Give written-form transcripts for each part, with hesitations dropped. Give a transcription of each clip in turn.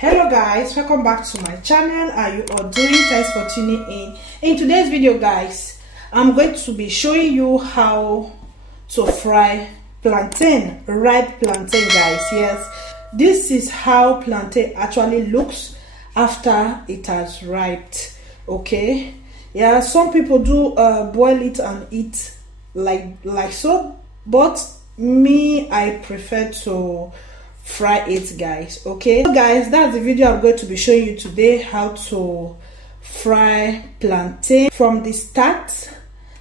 Hello guys, welcome back to my channel. How you all doing? Thanks for tuning in today's video guys. I'm going to be showing you how to fry plantain, ripe plantain guys. Yes, this is how plantain actually looks after it has riped. Okay, yeah, some people do boil it and eat like so, but me, I prefer to fry it guys. Okay, so guys, that's the video I'm going to be showing you today, how to fry plantain from the start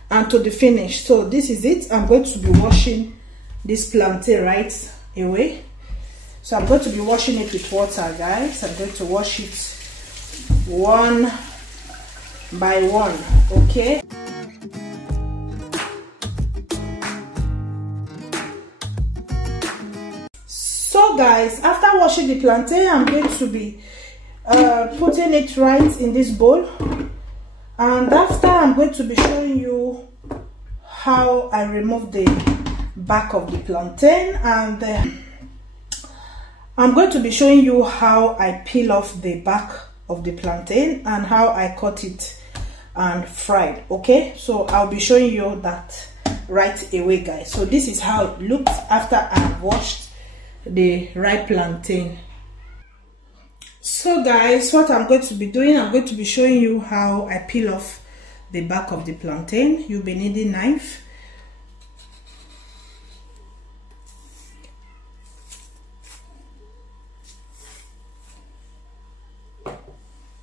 and to the finish. So this is it. I'm going to be washing this plantain right away. So I'm going to be washing it with water guys. I'm going to wash it one by one. Okay, so guys, after washing the plantain, I'm going to be putting it right in this bowl, and after I'm going to be showing you how I remove the back of the plantain, and I'm going to be showing you how I peel off the back of the plantain and how I cut it and fried. Okay, so I'll be showing you that right away guys. So this is how it looks after I've washed the ripe plantain. So guys, what I'm going to be doing, I'm going to be showing you how I peel off the back of the plantain. You'll be needing a knife,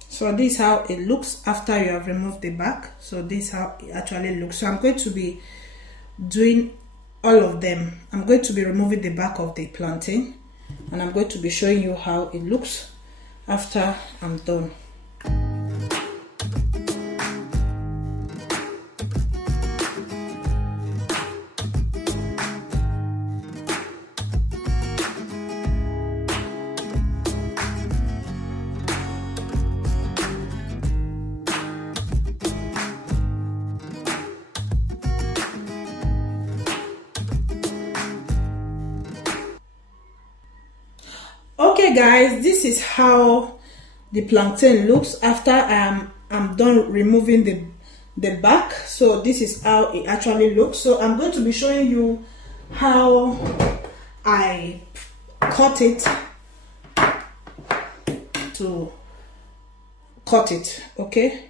so this is how it looks after you have removed the back. So this is how it actually looks. So I'm going to be doing all of them. I'm going to be removing the back of the plantain, and I'm going to be showing you how it looks after I'm done. Okay guys, this is how the plantain looks after I'm done removing the back. So this is how it actually looks. So I'm going to be showing you how I cut it to cut it. Okay,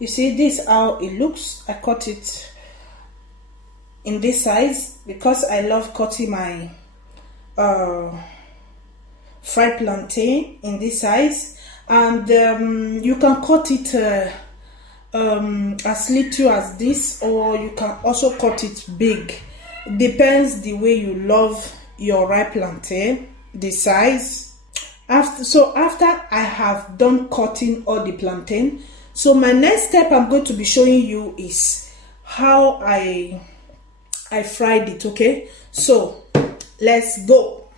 you see this is how it looks. I cut it in this size because I love cutting my fried plantain in this size, and you can cut it as little as this, or you can also cut it big. Depends the way you love your ripe plantain, the size. After I have done cutting all the plantain, so my next step I'm going to be showing you is how I fried it. Okay, so let's go.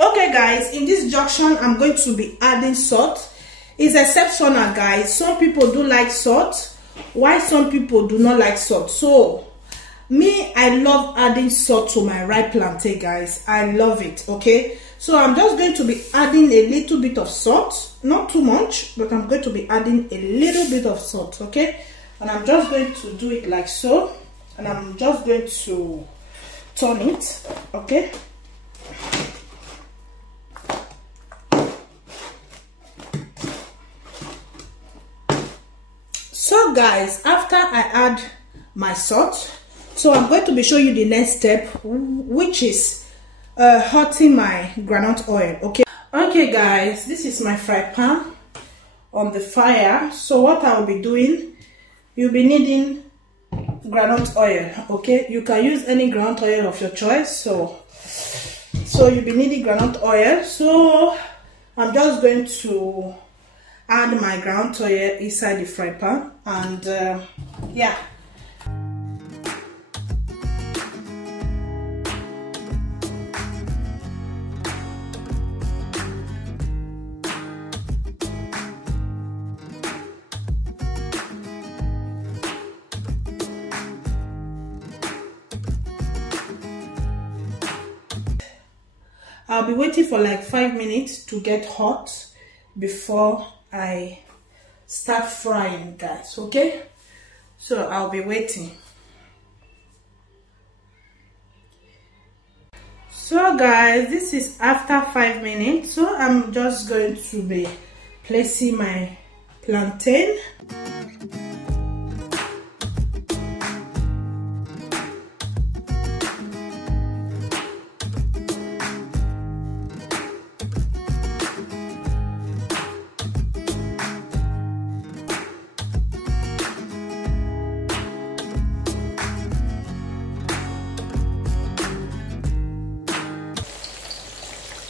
Okay guys, in this junction I'm going to be adding salt. It's exceptional guys. Some people do like salt, while some people do not like salt. So me, I love adding salt to my ripe plantain guys. I love it. Okay, so I'm just going to be adding a little bit of salt, not too much, but I'm going to be adding a little bit of salt. Okay, and I'm just going to do it like so, and I'm just going to turn it. Okay, so guys, after I add my salt, so I'm going to be showing you the next step, which is hotting my groundnut oil. Okay guys, this is my fry pan on the fire. So what I'll be doing, you'll be needing groundnut oil. Okay, you can use any groundnut oil of your choice. So you'll be needing groundnut oil. So I'm just going to add my groundnut oil inside the fry pan, and yeah. I'll be waiting for like 5 minutes to get hot before I start frying, guys. Okay, so I'll be waiting. So guys, this is after 5 minutes. So I'm just going to be placing my plantain.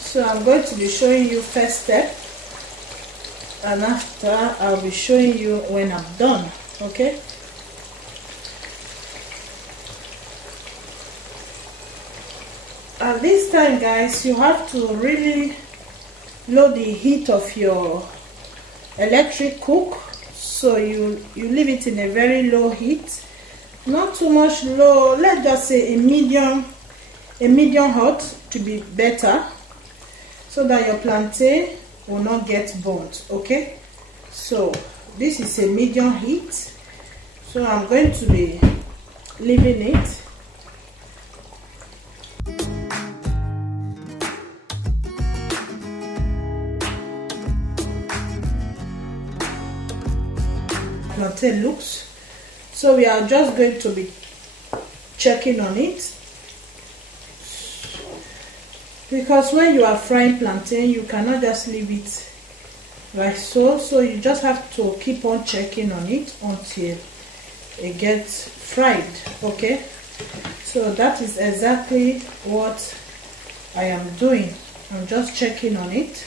So I'm going to be showing you first step, and after I'll be showing you when I'm done. Okay, at this time, guys, you have to really lower the heat of your electric cook. So you leave it in a very low heat, not too much low. Let's just say a medium hot to be better, so that your plantain will not get burnt. Okay, so this is a medium heat, so I'm going to be leaving it. Plantain looks, so we are just going to be checking on it, because when you are frying plantain, you cannot just leave it like so. So you just have to keep on checking on it until it gets fried. Okay, so that is exactly what I am doing. I'm just checking on it.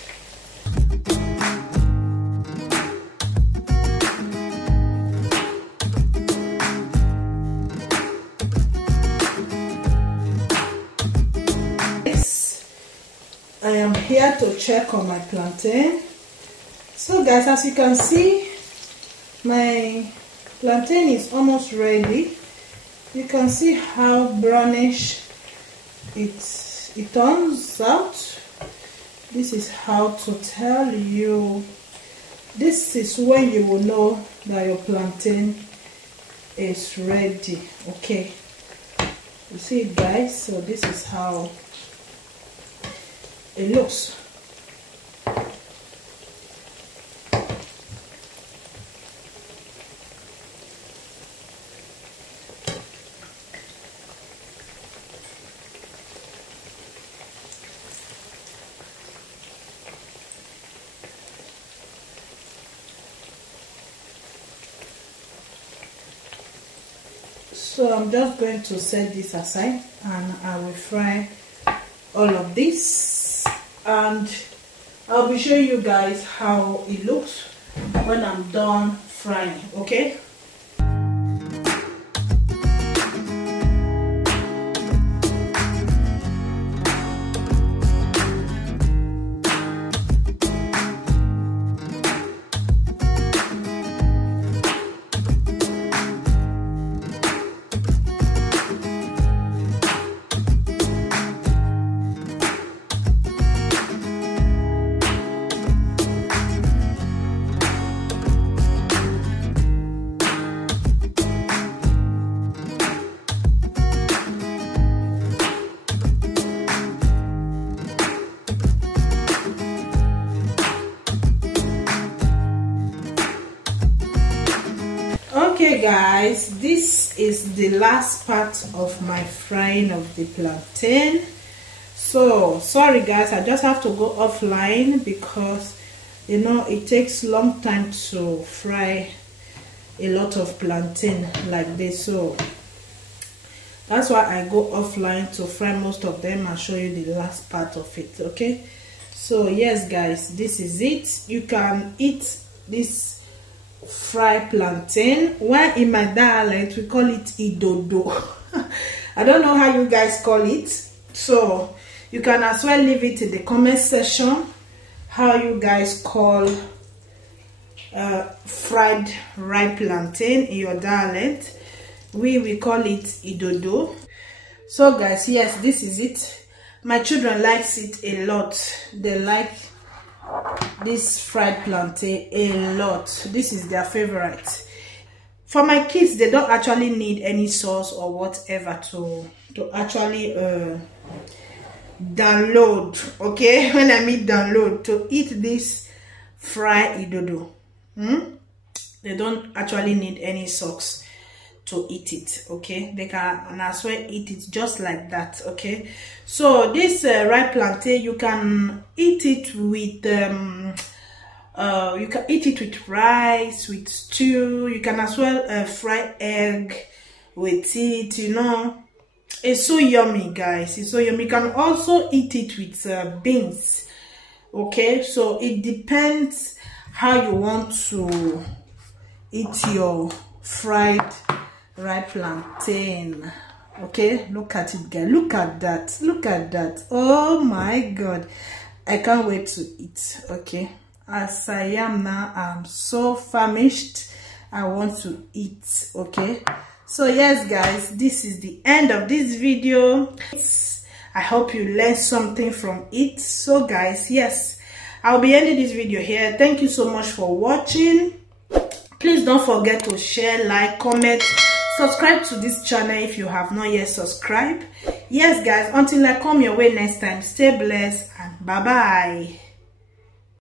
I am here to check on my plantain. So guys, as you can see, my plantain is almost ready. You can see how brownish it turns out. This is how to tell you. This is when you will know that your plantain is ready. Okay, you see it, guys. So this is how it looks. So I'm just going to set this aside, and I will fry all of this, and I'll be showing you guys how it looks when I'm done frying. Okay. Okay guys, this is the last part of my frying of the plantain. So sorry guys, I just have to go offline because you know it takes long time to fry a lot of plantain like this. So That's why I go offline to fry most of them and show you the last part of it. Okay, so yes guys, this is it. You can eat this fried plantain. While in my dialect we call it idodo. I don't know how you guys call it, so you can as well leave it in the comment section how you guys call fried ripe plantain in your dialect. We call it idodo. So guys, yes, this is it. My children likes it a lot. They like this fried plantain a lot. This is their favorite. For my kids, they don't actually need any sauce or whatever to actually download. Okay, when I mean download, to eat this fried idodo, they don't actually need any sauce to eat it. Okay, they can as well eat it just like that. Okay, so this ripe plantain, you can eat it with you can eat it with rice, with stew. You can as well fry egg with it. You know, it's so yummy guys, it's so yummy. You can also eat it with beans. Okay, so it depends how you want to eat your fried ripe plantain. Okay, look at it guys, look at that, look at that. Oh my god, I can't wait to eat. Okay, as I am now, I'm so famished, I want to eat. Okay, so yes guys, this is the end of this video. I hope you learned something from it. So guys, yes, I'll be ending this video here. Thank you so much for watching. Please don't forget to share, like, comment, subscribe to this channel if you have not yet subscribed. Yes guys, until I come your way next time, stay blessed and bye bye.